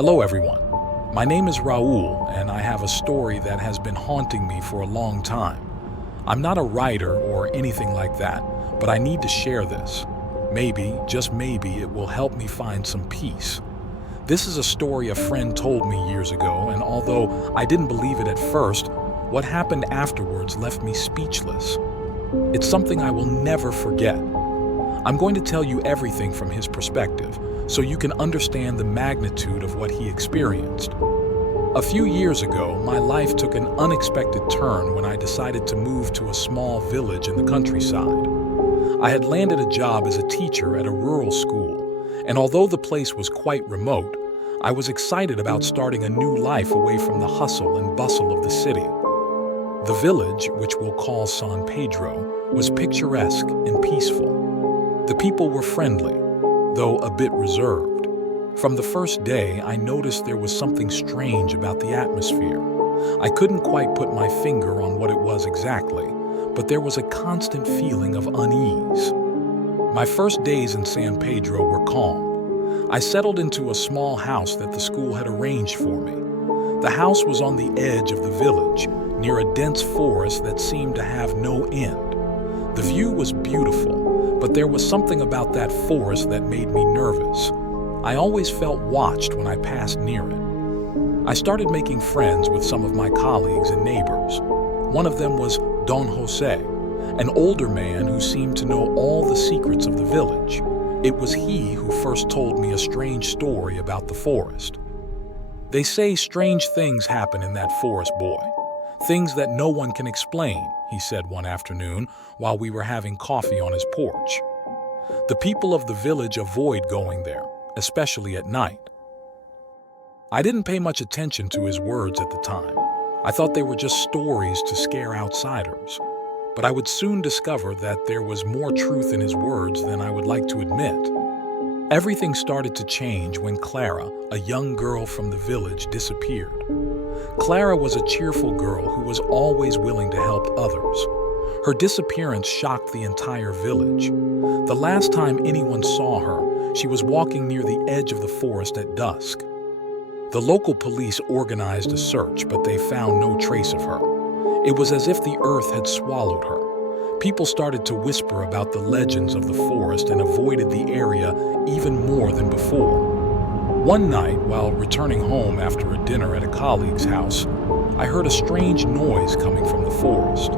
Hello everyone. My name is Raul and I have a story that has been haunting me for a long time. I'm not a writer or anything like that, but I need to share this. Maybe, just maybe, it will help me find some peace. This is a story a friend told me years ago, and although I didn't believe it at first, what happened afterwards left me speechless. It's something I will never forget. I'm going to tell you everything from his perspective, so you can understand the magnitude of what he experienced. A few years ago, my life took an unexpected turn when I decided to move to a small village in the countryside. I had landed a job as a teacher at a rural school, and although the place was quite remote, I was excited about starting a new life away from the hustle and bustle of the city. The village, which we'll call San Pedro, was picturesque and peaceful. The people were friendly, though a bit reserved. From the first day, I noticed there was something strange about the atmosphere. I couldn't quite put my finger on what it was exactly, but there was a constant feeling of unease. My first days in San Pedro were calm. I settled into a small house that the school had arranged for me. The house was on the edge of the village, near a dense forest that seemed to have no end. The view was beautiful, but there was something about that forest that made me nervous. I always felt watched when I passed near it. I started making friends with some of my colleagues and neighbors. One of them was Don Jose, an older man who seemed to know all the secrets of the village. It was he who first told me a strange story about the forest. They say strange things happen in that forest, boy. Things that no one can explain, he said one afternoon while we were having coffee on his porch. The people of the village avoid going there, especially at night. I didn't pay much attention to his words at the time. I thought they were just stories to scare outsiders. But I would soon discover that there was more truth in his words than I would like to admit. Everything started to change when Clara, a young girl from the village, disappeared. Clara was a cheerful girl who was always willing to help others. Her disappearance shocked the entire village. The last time anyone saw her, she was walking near the edge of the forest at dusk. The local police organized a search, but they found no trace of her. It was as if the earth had swallowed her. People started to whisper about the legends of the forest and avoided the area even more than before. One night, while returning home after a dinner at a colleague's house, I heard a strange noise coming from the forest.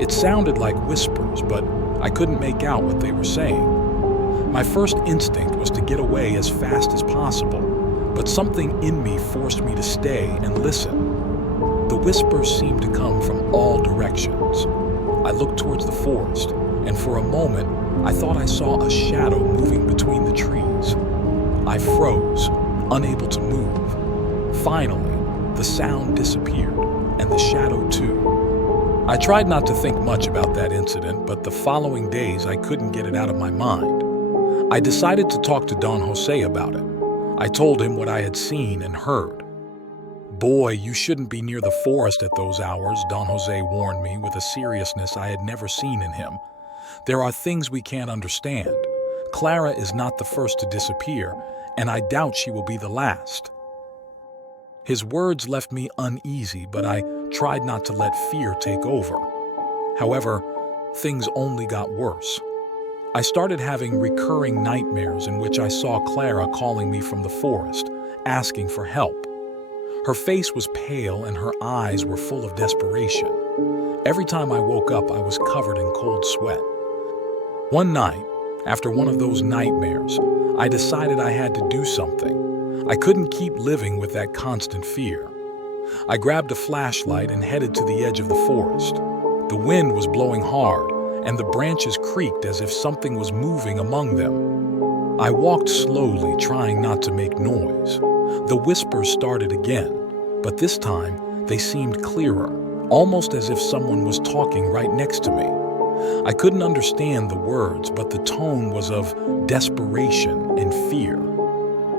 It sounded like whispers, but I couldn't make out what they were saying. My first instinct was to get away as fast as possible, but something in me forced me to stay and listen. The whispers seemed to come from all directions. I looked towards the forest, and for a moment, I thought I saw a shadow moving between the trees. I froze, unable to move. Finally, the sound disappeared, and the shadow too. I tried not to think much about that incident, but the following days I couldn't get it out of my mind. I decided to talk to Don Jose about it. I told him what I had seen and heard. "Boy, you shouldn't be near the forest at those hours," Don Jose warned me with a seriousness I had never seen in him. "There are things we can't understand. Clara is not the first to disappear, and I doubt she will be the last." His words left me uneasy, but I tried not to let fear take over. However, things only got worse. I started having recurring nightmares in which I saw Clara calling me from the forest, asking for help. Her face was pale and her eyes were full of desperation. Every time I woke up, I was covered in cold sweat. One night, after one of those nightmares, I decided I had to do something. I couldn't keep living with that constant fear. I grabbed a flashlight and headed to the edge of the forest. The wind was blowing hard, and the branches creaked as if something was moving among them. I walked slowly, trying not to make noise. The whispers started again, but this time they seemed clearer, almost as if someone was talking right next to me. I couldn't understand the words, but the tone was of desperation and fear.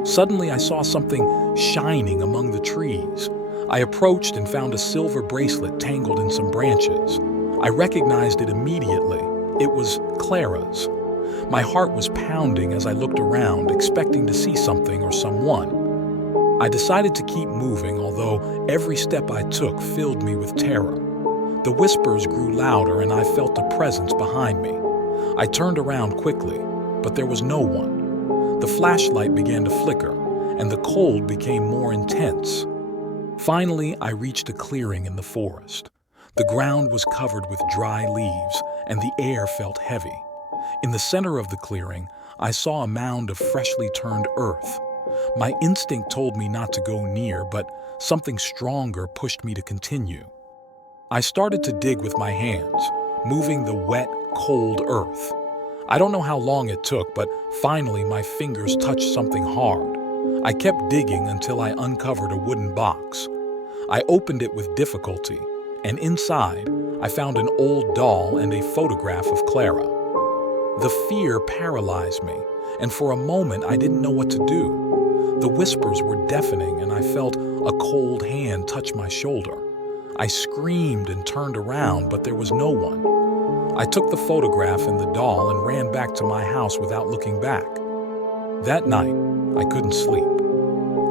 Suddenly I saw something shining among the trees. I approached and found a silver bracelet tangled in some branches. I recognized it immediately. It was Clara's. My heart was pounding as I looked around, expecting to see something or someone. I decided to keep moving, although every step I took filled me with terror. The whispers grew louder and I felt a presence behind me. I turned around quickly, but there was no one. The flashlight began to flicker, and the cold became more intense. Finally, I reached a clearing in the forest. The ground was covered with dry leaves, and the air felt heavy. In the center of the clearing, I saw a mound of freshly turned earth. My instinct told me not to go near, but something stronger pushed me to continue. I started to dig with my hands, moving the wet, cold earth. I don't know how long it took, but finally my fingers touched something hard. I kept digging until I uncovered a wooden box. I opened it with difficulty, and inside, I found an old doll and a photograph of Clara. The fear paralyzed me, and for a moment I didn't know what to do. The whispers were deafening, and I felt a cold hand touch my shoulder. I screamed and turned around, but there was no one. I took the photograph and the doll and ran back to my house without looking back. That night, I couldn't sleep.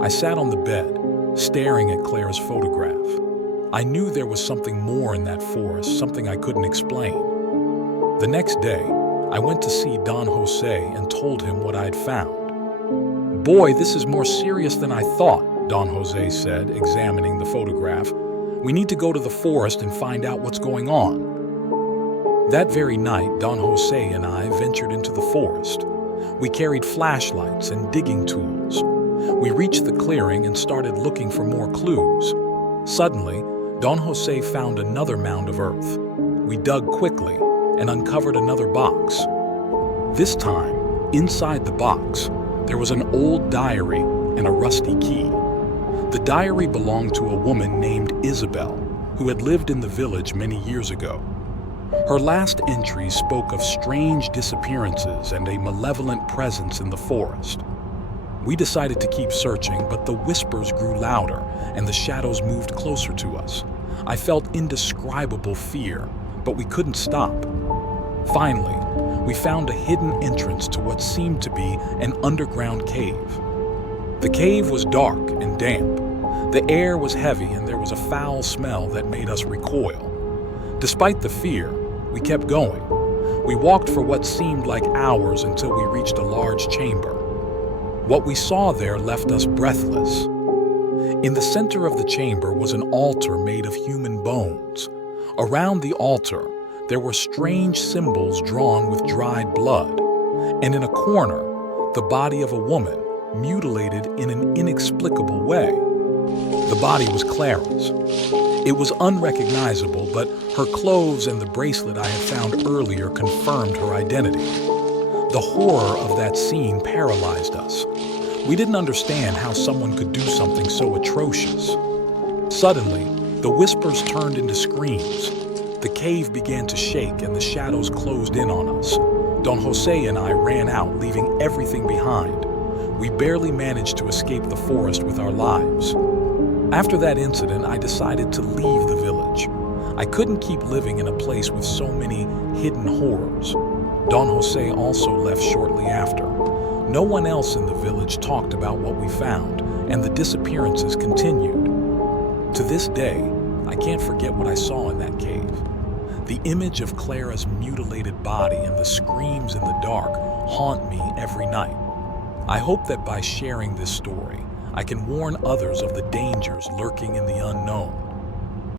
I sat on the bed, staring at Clara's photograph. I knew there was something more in that forest, something I couldn't explain. The next day, I went to see Don Jose and told him what I'd found. "Boy, this is more serious than I thought," Don Jose said, examining the photograph. "We need to go to the forest and find out what's going on." That very night, Don Jose and I ventured into the forest. We carried flashlights and digging tools. We reached the clearing and started looking for more clues. Suddenly, Don Jose found another mound of earth. We dug quickly and uncovered another box. This time, inside the box, there was an old diary and a rusty key. The diary belonged to a woman named Isabel, who had lived in the village many years ago. Her last entries spoke of strange disappearances and a malevolent presence in the forest. We decided to keep searching, but the whispers grew louder and the shadows moved closer to us. I felt indescribable fear, but we couldn't stop. Finally, we found a hidden entrance to what seemed to be an underground cave. The cave was dark and damp. The air was heavy and there was a foul smell that made us recoil. Despite the fear, we kept going. We walked for what seemed like hours until we reached a large chamber. What we saw there left us breathless. In the center of the chamber was an altar made of human bones. Around the altar, there were strange symbols drawn with dried blood. And in a corner, the body of a woman, mutilated in an inexplicable way. The body was Clara's. It was unrecognizable, but her clothes and the bracelet I had found earlier confirmed her identity. The horror of that scene paralyzed us. We didn't understand how someone could do something so atrocious. Suddenly, the whispers turned into screams. The cave began to shake and the shadows closed in on us. Don Jose and I ran out, leaving everything behind. We barely managed to escape the forest with our lives. After that incident, I decided to leave the village. I couldn't keep living in a place with so many hidden horrors. Don Jose also left shortly after. No one else in the village talked about what we found, and the disappearances continued. To this day, I can't forget what I saw in that cave. The image of Clara's mutilated body and the screams in the dark haunt me every night. I hope that by sharing this story, I can warn others of the dangers lurking in the unknown.